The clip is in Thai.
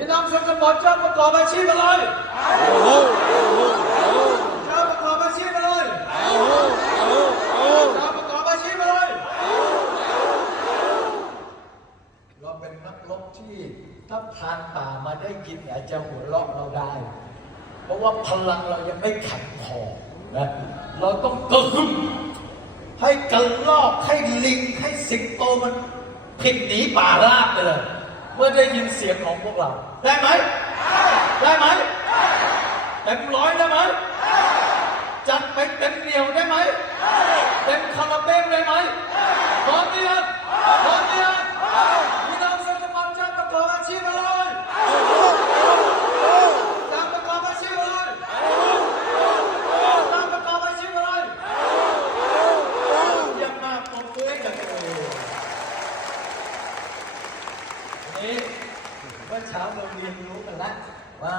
พี่น้องชนบทจะประกอบอาชีพอะไรจะประกอบอาชีพอะไรจะประกอบอาชีพอะไรเราเป็นนักรบที่ถ้าผ่านป่ามาได้ยินอาจจะหัวเราะเราได้ เพราะว่าพลังเรายังไม่แข็งพอนะเราต้องกระหึ่มให้กระลอกให้ลิงให้สิงโตมันผิดหนีป่าลาบไปเลย เมื่อได้ยินเสียงของพวกเรา ได้ไหม ได้ไหมเต็มร้อยได้ไหมจัดไปเต็มเหนียวได้ไหมเต็มคาราเบลได้ไหมพร้อมหรือยังพร้อมหรือยังพี่น้องสังคมจะประกอบอาชีพอะไรจะประกอบอาชีพอะไรจะประกอบอาชีพอะไรเยี่ยมมากปรบมือให้กับตัวเองวัน นี้เมื่อเช้าเราเรียนรู้กันแล้วว่า